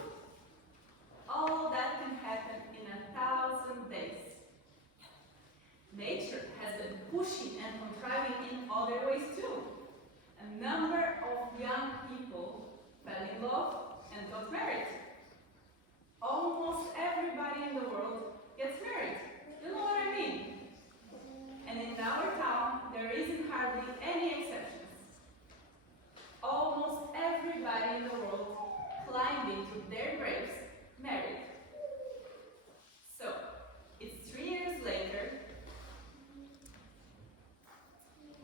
All that can happen in 1,000 days. Nature has been pushing and contriving in other ways too. A number of young people fell in love and got married. Almost everybody in the world gets married. You know what I mean? And in our town, there isn't hardly any exceptions. Almost everybody in the world climbed into their graves married. So, it's 3 years later.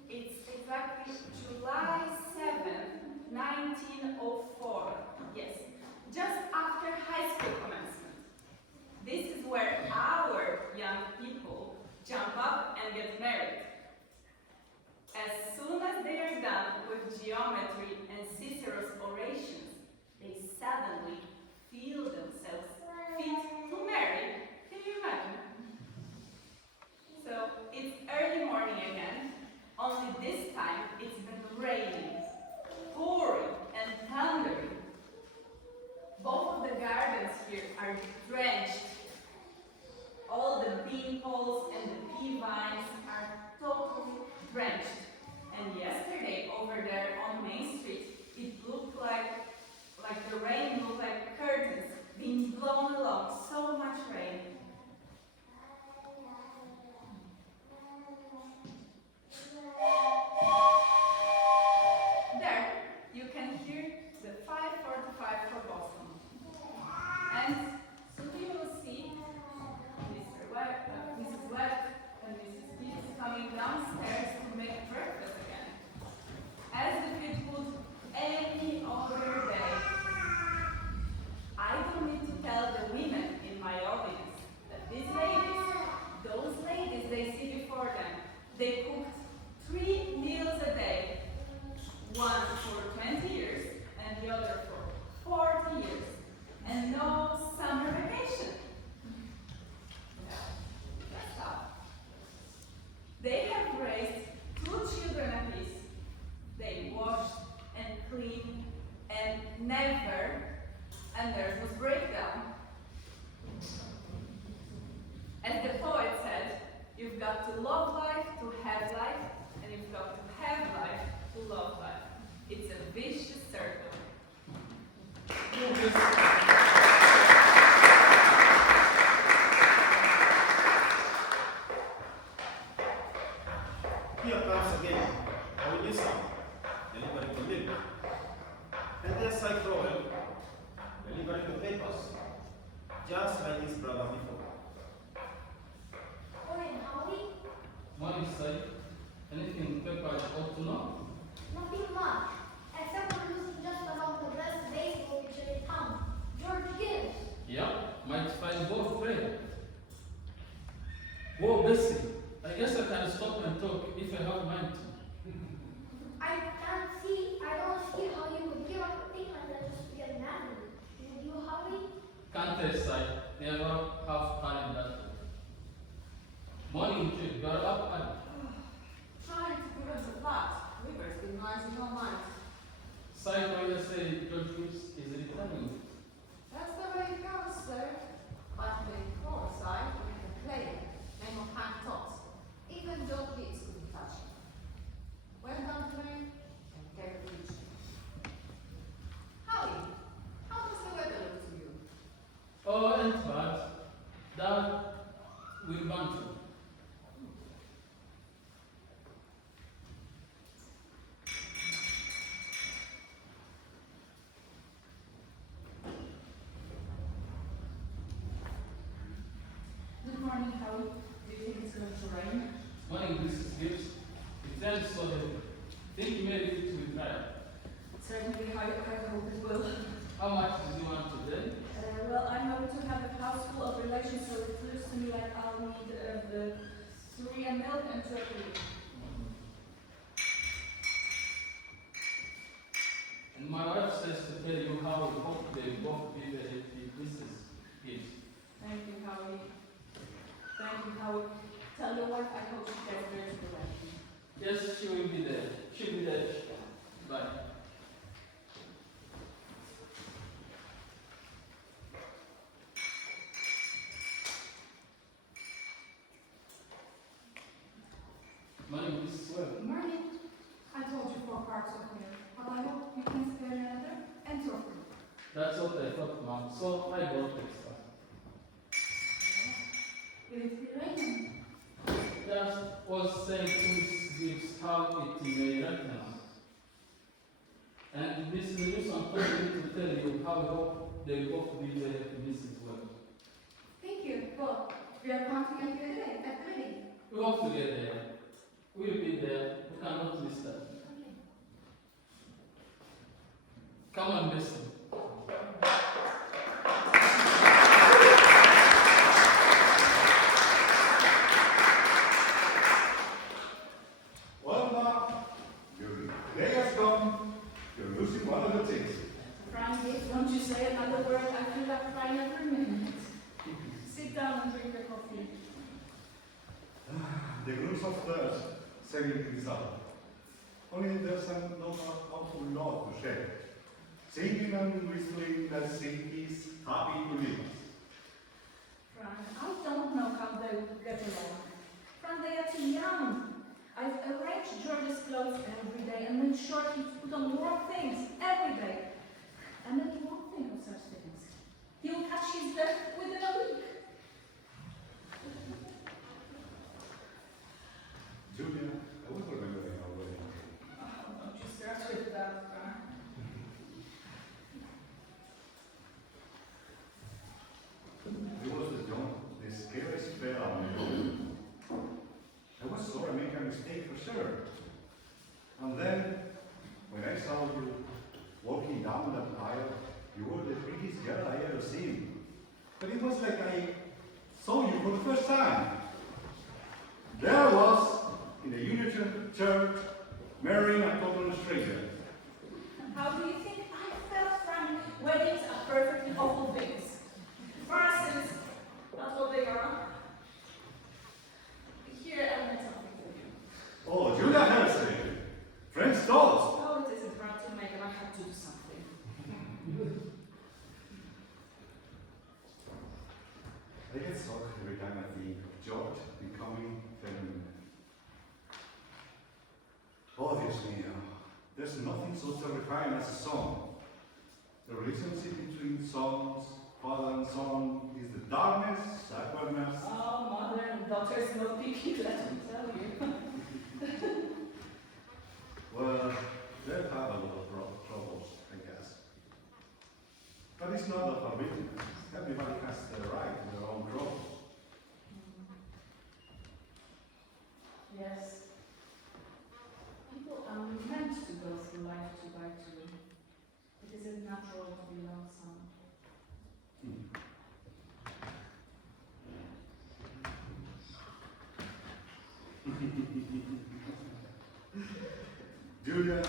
It's exactly July 7th, 1904. Yes, just after high school commencement. This is where our young people jump up and get married. As soon as they are done with geometry and Cicero's orations, they suddenly feel themselves fit to marry. Can you imagine? So it's early morning again, only this time it's been raining, pouring and thundering. Both of the gardens here are drenched. All the bean poles and the pea vines are totally drenched. And yesterday over there on Main Street, it looked like the rain looked like curtains being blown along, so much rain. There, you can hear the 5:45 for Boston. And soon you will see Mrs. Webb and Mrs. Keats coming downstairs to make breakfast again. As the Fleetwood I don't see how you would give up a thing like that just to get married. Would you, Howie? Can't decide. Never have fun in that way. Morning, Jim. You are up early. Trying to give us a plot. River's been rising all night. Side lawyer say George Gibbs is returning. That's the way it goes, sir. But the core side, we have a player, name of Hank Tots. Even Joe Gibbs couldn't touch him. Went down to me and gave a teaching. Howie, how does the weather look to you? Oh, and bad. That will want to. Good morning, Howie. Do you think it's going to rain? Morning, Mrs. Gibbs. It rains so heavy. Think you made it to retire. Certainly, I hope it will. How much do you want today? Well, I'm hoping to have a house full of relations, so it looks to me like I'll need the 3 and milk and turkey. And my wife says to tell you how we hope they both be the Mrs. Gibbs. Thank you, Howie. Thank you, Howie. Tell your wife I hope she gets there to the wedding. Yes, she will be there. She'll be there. Bye. Morning, Mrs. Webb. Good morning. I told you 4 parts of here, but I hope you can spare another and 2 of them. That's what I thought, Mom. So I brought extra. Will it be raining? Just was saying to Mrs. Gibbs how it may right now. And Mrs. Newsom told me to tell you how we hope they both be the Mrs. Webb. Thank you. Well, we are counting on you today at the wedding. We hope to get there. We'll be there. We cannot miss that. Come on, listen. Well, now, your day has come. You're losing one of the things. Frankie, don't you say another word. I feel like crying every minute. Sit down and drink your coffee. The glimpse of thirst sailing things up. Only there's no awful lot to share. Singing and whistling that sing is happy to live. Frank, I don't know how they would get along. Frank, they are too young. I've arranged George's clothes every day and made sure he put on warm things every day. And then he won't think of such things. He'll catch his death within a week. Julia, I was remembering our wedding. Oh, don't you start with that, Frank. It was the scariest spell on the road. I was sorry I made a mistake for sure. And then, when I saw you walking down that aisle, you were the prettiest girl I ever seen. But it was like I saw you for the first time. There I was, in the Union Church, marrying a total stranger. How do you think I felt, Frank? Weddings are perfectly awful things. For us, that's what they are. Here, I made something for you. Oh, Julia Harrison, French toast. Oh, it isn't hard to make, and I have to do something. I get shocked every time I think George becoming feminine. Obviously, there's nothing so terrifying as a son. The relationship between sons, father and son, is the darkness, awkwardness. Oh, mother and daughter's no picky, let me tell you. Well, they'll have a lot of troubles, I guess. But it's not a forbidden. Everybody has the right to their own troubles. Yes. People are meant to go through life two by two. It isn't natural to be lonesome. Julia,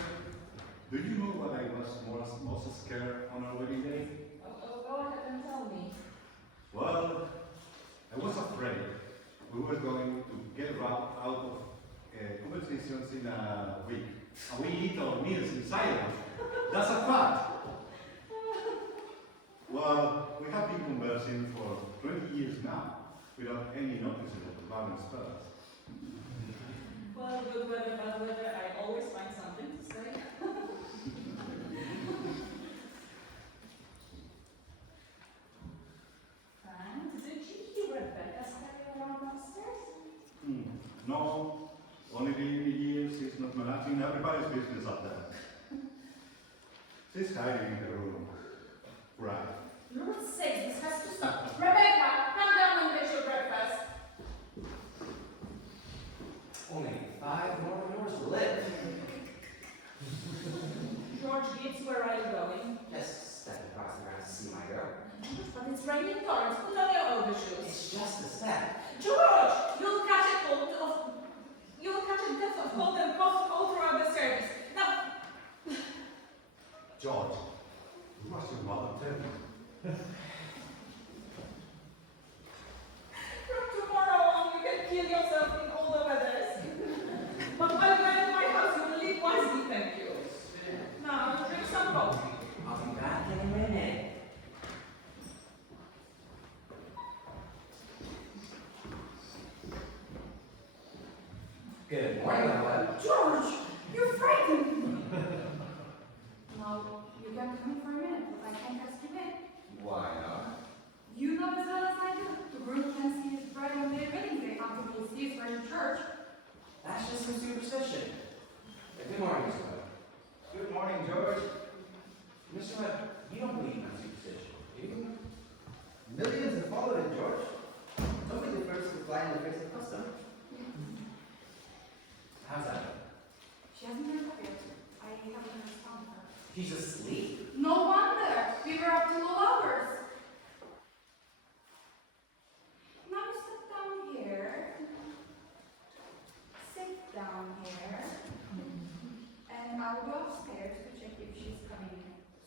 do you know what I was most scared on our wedding day? Oh, go ahead and tell me. Well, I was afraid we were going to get out of conversations in a week. And we eat our meals in silence. That's a fact. Well, we have been conversing for 20 years now, without any noticeable balance spells. Well, good weather, bad weather, I always find something to say. And did you hear Rebecca stay around downstairs? No, only the years she's not managing everybody's business up there. She's hiding in the room. Right. Lord's sake, this has to stop. Rebecca, come down and get your breakfast. Only 5 more hours to live. George Gibbs, where are you going? Just step across the ground to see my girl. But it's raining torrents, put on your overshoes. It's just a step. George, you'll catch a death of cold and cough all throughout the service. Now, George, who was your mother tell me? from tomorrow on, you can kill yourself in all the weathers. But while you're in my house, you will live wisely, thank you. Now, drink some coffee. I'll be back in a minute. Good morning, everyone. George, you're frightened. Now, you can come in for a minute, but I can't ask you in. Why not? You know as well as I do. The groom can see his bride on their wedding day until he sees her in church. That's just some superstition. Good morning, Mr. Webb. Good morning, George. Mr. Webb, you don't believe in superstition, do you? Millions have followed it, George. Don't be the first to fly in the face of custom. How's that? She hasn't been up yet. I haven't responded to her. She's asleep. No wonder. We were up till low hours. Now you sit down here. Sit down here. And I'll go upstairs to check if she's coming.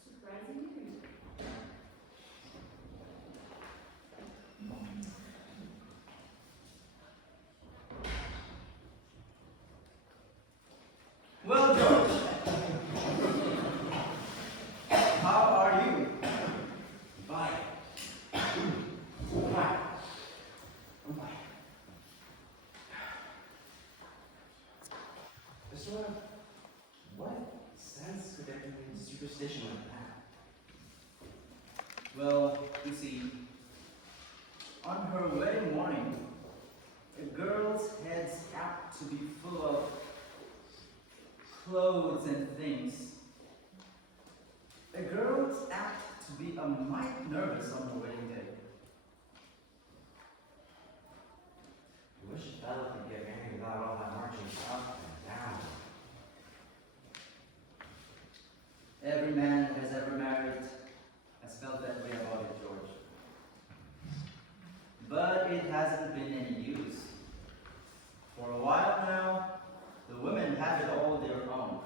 Surprisingly to you. Well, George, how are you? Bye. Bye. Bye. Mr. Webb, what sense could there be in superstition like that? Well, you see, on her wedding morning, a girl's head's apt to be full of clothes and things. A girl's apt to be a mite nervous on her wedding day. I wish a fella could get married without all that marching up and down. Every man that has ever married has felt that way about it, George. But it hasn't been any use. For a while now, the women have it all their own.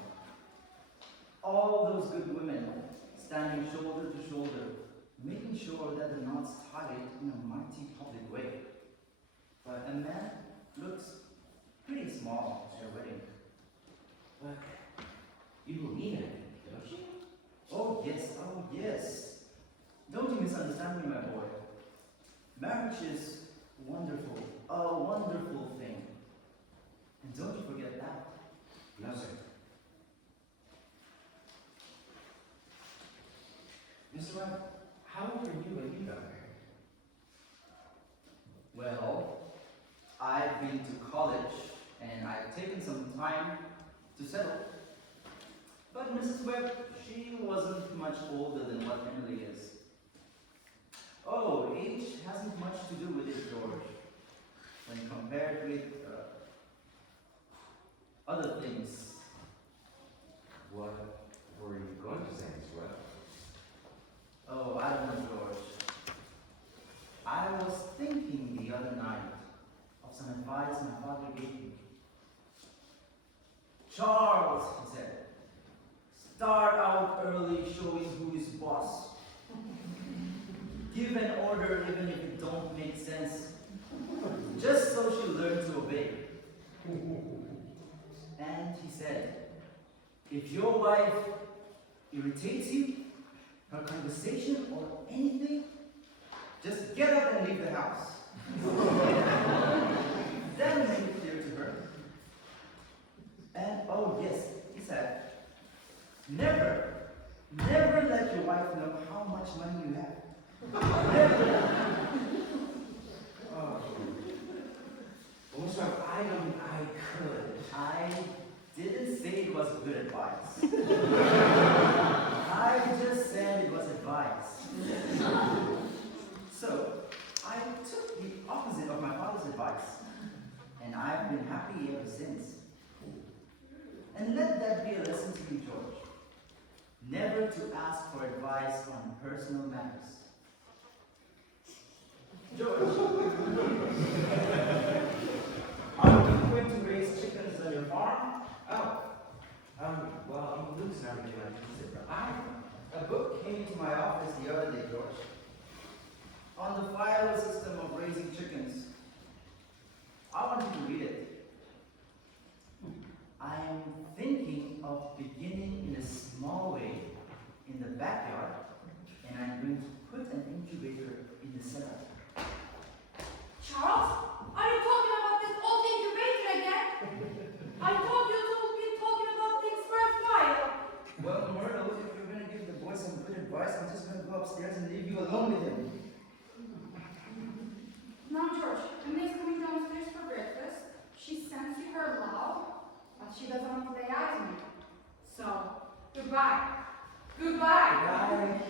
All those good women standing shoulder to shoulder, making sure that the knots tied in a mighty public way. But a man looks pretty small at your wedding. But you believe in it, don't you? Oh yes. Don't you misunderstand me, my boy. Marriage is wonderful, a wonderful thing. And don't you forget that. No, sir. Mr. Webb, how old were you when you got married? Well, I've been to college and I've taken some time to settle. But Mrs. Webb, she wasn't much older than what Emily is. Oh, age hasn't much to do with it, George. When compared with other things. What were you going to say, Mr. Webb? Oh, I don't know, George. I was thinking the other night of some advice my father gave me. Charles, he said, start out early showing who is boss. Give an order even if it don't make sense, just so she'll learn to obey. And he said, if your wife irritates you, her conversation or anything, just get up and leave the house. Then make it clear to her. And oh yes, he said, never let your wife know how much money you have. Never. Oh. Also, I could. I didn't say it was good advice. I just said it was advice. So, I took the opposite of my father's advice, and I've been happy ever since. And let that be a lesson to you, George. Never to ask for advice on personal matters. George, are you going to raise chickens on your farm? Oh, well, Luke's not really going to use it, but A book came to my office the other day, George, on the file system of raising chickens. I want you to read it. I am thinking of beginning in a small way in the backyard, and I'm going to put an incubator in the cellar. Charles, are you talking about this old incubator again? I thought you would be talking about things worthwhile. Well, Myrtle, if you're going to give the boy some good advice, I'm just going to go upstairs and leave you alone with him. Now, George, Emily's coming downstairs for breakfast. She sends you her love, but she doesn't want to lay eyes on you. So, goodbye. Goodbye. Bye.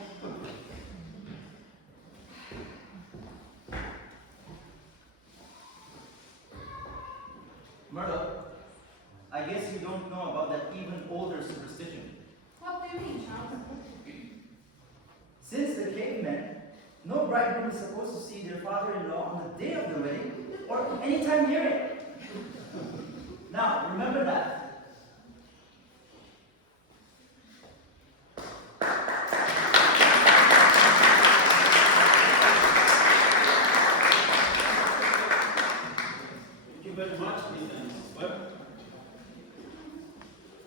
Myrtle, I guess you don't know about that even older superstition. What do you mean, Charles? Since the cavemen, no bridegroom is supposed to see their father-in-law on the day of the wedding or any time near it. Now, remember that. Thank you very much, Mr. and Mrs. Webb.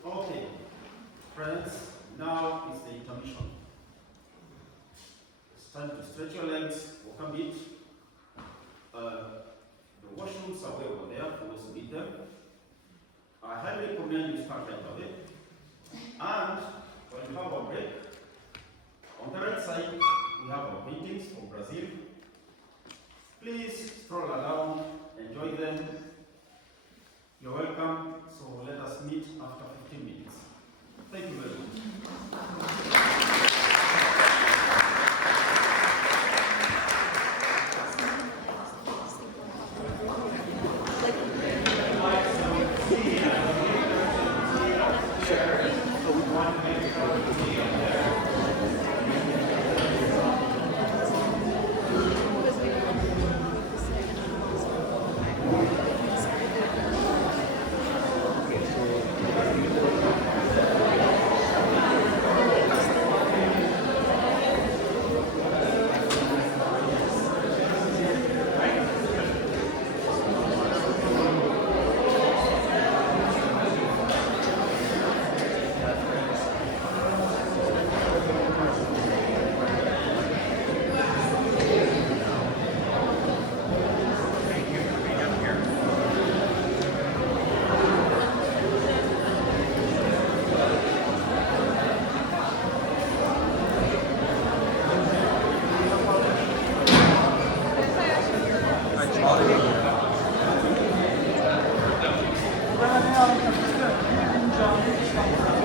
Okay, friends, now is the intermission. It's time to stretch your legs, walk a bit. The washrooms are way over there for those who need them. I highly recommend you start right away. And when you have a break, on the right side, we have our paintings from Brazil. Please stroll around, enjoy them. You're welcome, so let us meet after 15 minutes. Thank you very much.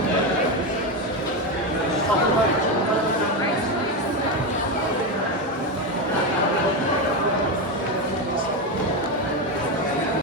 Well,